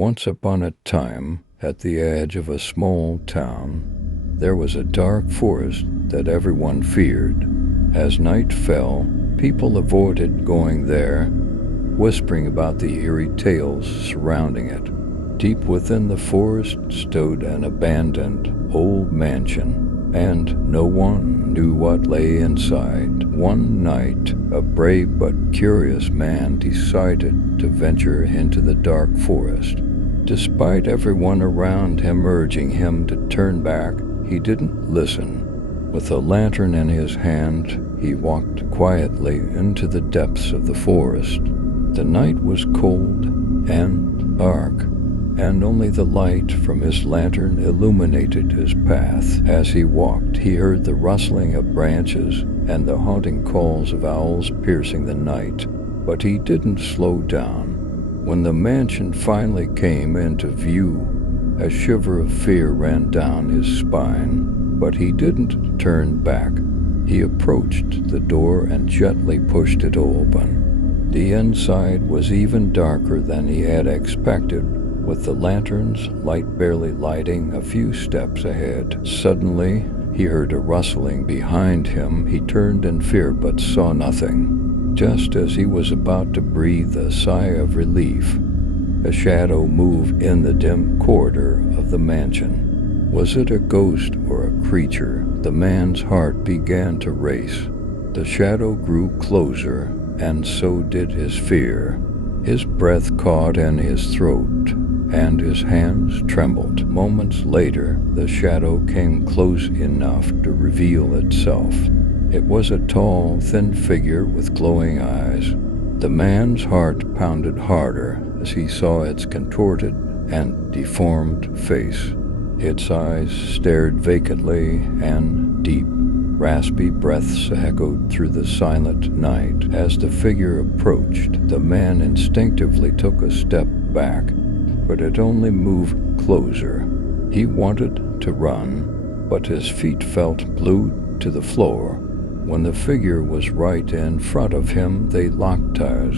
Once upon a time, at the edge of a small town, there was a dark forest that everyone feared. As night fell, people avoided going there, whispering about the eerie tales surrounding it. Deep within the forest stood an abandoned old mansion, and no one knew what lay inside. One night, a brave but curious man decided to venture into the dark forest. Despite everyone around him urging him to turn back, he didn't listen. With a lantern in his hand, he walked quietly into the depths of the forest. The night was cold and dark, and only the light from his lantern illuminated his path. As he walked, he heard the rustling of branches and the haunting calls of owls piercing the night, but he didn't slow down. When the mansion finally came into view, a shiver of fear ran down his spine, but he didn't turn back. He approached the door and gently pushed it open. The inside was even darker than he had expected, with the lantern's light barely lighting a few steps ahead. Suddenly, he heard a rustling behind him. He turned in fear but saw nothing. Just as he was about to breathe a sigh of relief, a shadow moved in the dim corridor of the mansion. Was it a ghost or a creature? The man's heart began to race. The shadow grew closer, and so did his fear. His breath caught in his throat, and his hands trembled. Moments later, the shadow came close enough to reveal itself. It was a tall, thin figure with glowing eyes. The man's heart pounded harder as he saw its contorted and deformed face. Its eyes stared vacantly, and deep, raspy breaths echoed through the silent night. As the figure approached, the man instinctively took a step back, but it only moved closer. He wanted to run, but his feet felt glued to the floor. When the figure was right in front of him, they locked eyes.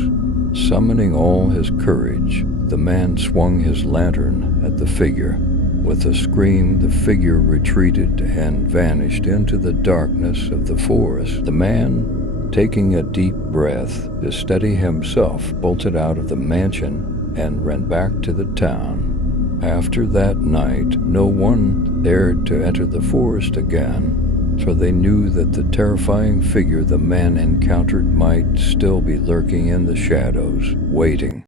Summoning all his courage, the man swung his lantern at the figure. With a scream, the figure retreated and vanished into the darkness of the forest. The man, taking a deep breath to steady himself, bolted out of the mansion and ran back to the town. After that night, no one dared to enter the forest again, for they knew that the terrifying figure the man encountered might still be lurking in the shadows, waiting.